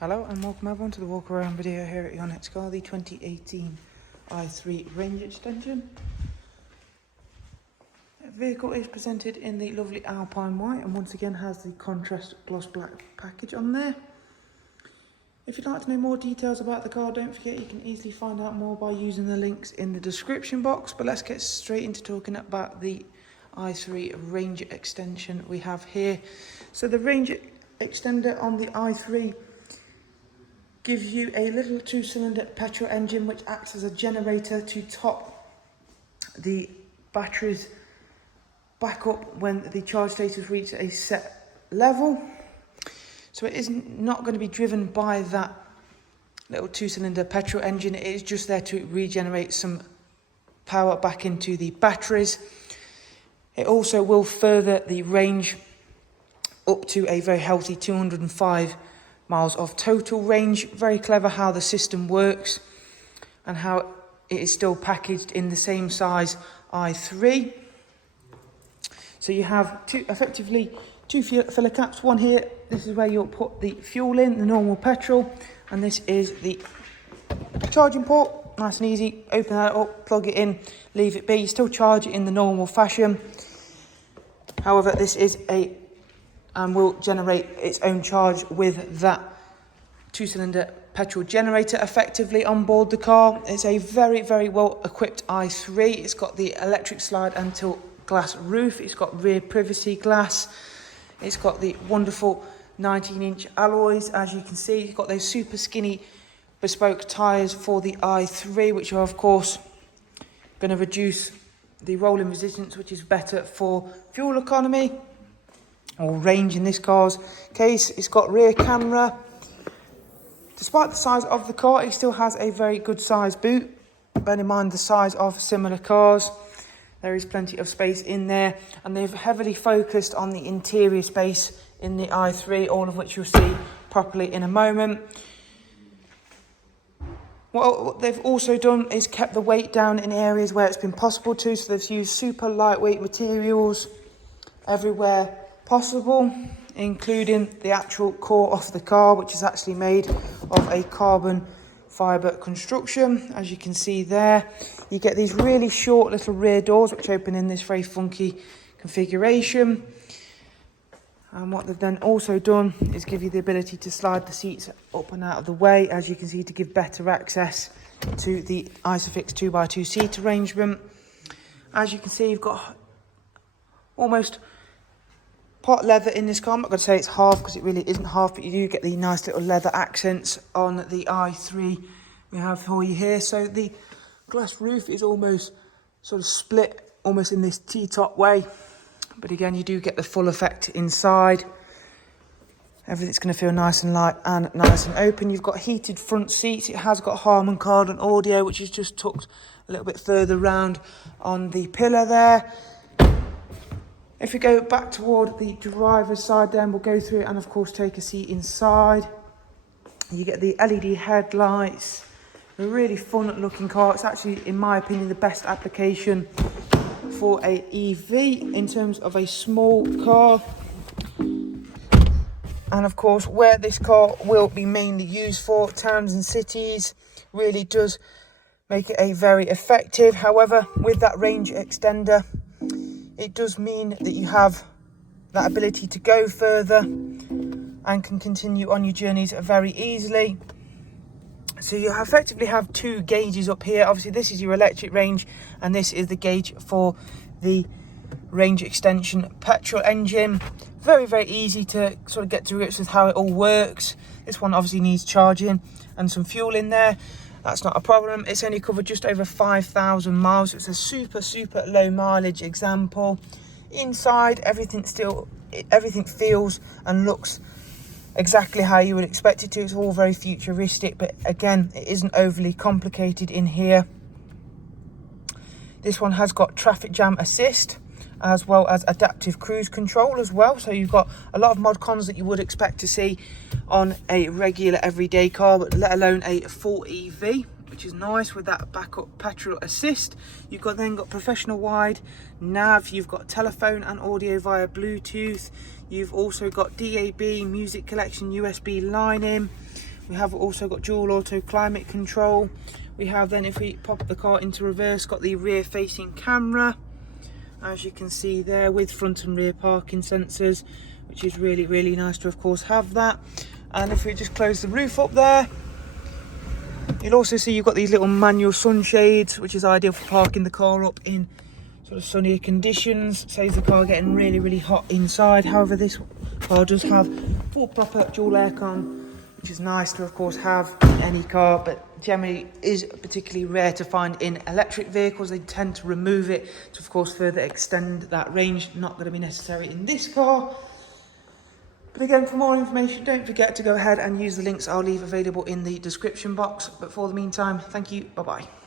Hello and welcome everyone to the walk around video here at your next car, the 2018 i3 range extension. The vehicle is presented in the lovely Alpine white and once again has the contrast gloss black package on there. If you'd like to know more details about the car, don't forget you can easily find out more by using the links in the description box. But let's get straight into talking about the i3 range extension we have here. So the range extender on the i3 gives you a little two-cylinder petrol engine which acts as a generator to top the batteries back up when the charge status reaches a set level. So it is not going to be driven by that little two-cylinder petrol engine. It is just there to regenerate some power back into the batteries. It also will further the range up to a very healthy 205 miles of total range. Very clever how the system works and how it is still packaged in the same size i3. So you have effectively two filler caps, one here, this is where you'll put the fuel in, the normal petrol, and this is the charging port. Nice and easy, open that up, plug it in, leave it be. You still charge it in the normal fashion. However, this is and will generate its own charge with that two-cylinder petrol generator effectively on board the car. It's a very, very well equipped i3. It's got the electric slide and tilt glass roof. It's got rear privacy glass. It's got the wonderful 19-inch alloys, as you can see. It's got those super skinny bespoke tyres for the i3, which are of course going to reduce the rolling resistance, which is better for fuel economy or range in this car's case. It's got rear camera. Despite the size of the car, it still has a very good size boot. Bear in mind the size of similar cars. There is plenty of space in there, and they've heavily focused on the interior space in the i3, all of which you'll see properly in a moment. What they've also done is kept the weight down in areas where it's been possible to, so they've used super lightweight materials everywhere possible, including the actual core of the car, which is actually made of a carbon fibre construction, as you can see there. You get these really short little rear doors which open in this very funky configuration, and what they've then also done is give you the ability to slide the seats up and out of the way, as you can see, to give better access to the Isofix 2x2 seat arrangement. As you can see, you've got almost part leather in this car. I'm not going to say it's half because it really isn't half, but you do get the nice little leather accents on the i3 we have for you here. So the glass roof is almost sort of split, almost in this T-top way, but again you do get the full effect inside. Everything's going to feel nice and light and nice and open. You've got heated front seats. It has got Harman Kardon audio, which is just tucked a little bit further round on the pillar there. If we go back toward the driver's side, then we'll go through it and of course take a seat inside. You get the LED headlights. A really fun looking car. It's actually, in my opinion, the best application for a EV in terms of a small car. And of course, where this car will be mainly used for, towns and cities, really does make it a very effective. However, with that range extender, it does mean that you have that ability to go further and can continue on your journeys very easily. So you effectively have two gauges up here. Obviously this is your electric range and this is the gauge for the range extension petrol engine. Very, very easy to sort of get to grips with how it all works. This one obviously needs charging and some fuel in there. That's not a problem. It's only covered just over 5,000 miles. It's a super, super low mileage example. Inside, everything feels and looks exactly how you would expect it to. It's all very futuristic, but again, it isn't overly complicated in here. This one has got traffic jam assist as well as adaptive cruise control as well. So you've got a lot of mod cons that you would expect to see on a regular everyday car, but let alone a full EV, which is nice with that backup petrol assist. You've then got professional wide nav, you've got telephone and audio via Bluetooth. You've also got DAB, music collection, USB line in. We have also got dual auto climate control. We have then, if we pop the car into reverse, got the rear facing camera, as you can see there, with front and rear parking sensors, which is really, really nice to of course have that. And if we just close the roof up there, you'll also see you've got these little manual sunshades, which is ideal for parking the car up in sort of sunnier conditions. Saves the car getting really, really hot inside. However, this car does have full proper dual aircon, which is nice to of course have in any car, but generally is particularly rare to find in electric vehicles. They tend to remove it to of course further extend that range. Not going to be necessary in this car. But again, for more information, don't forget to go ahead and use the links I'll leave available in the description box. But for the meantime, thank you, bye bye.